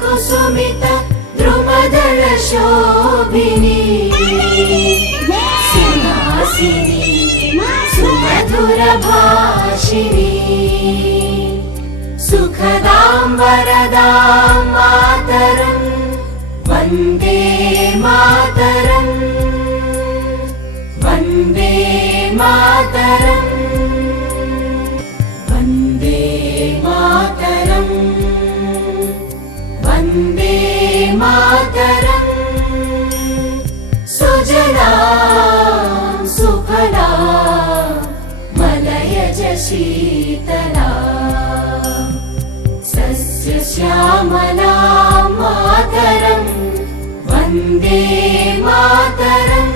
కుసుమిత ద్రుమదళ శోభిని సుహాసిని సుమధుర భాషిని సుఖదాం వరదాం మాతరం వందే మాతరం వందే మాతరం వందే మాతరం వందే మాతరం సుజలాం సుఫలాం మలయజ శీతలాం సస్యశ్యామలాం మాతరం వందే మాతరం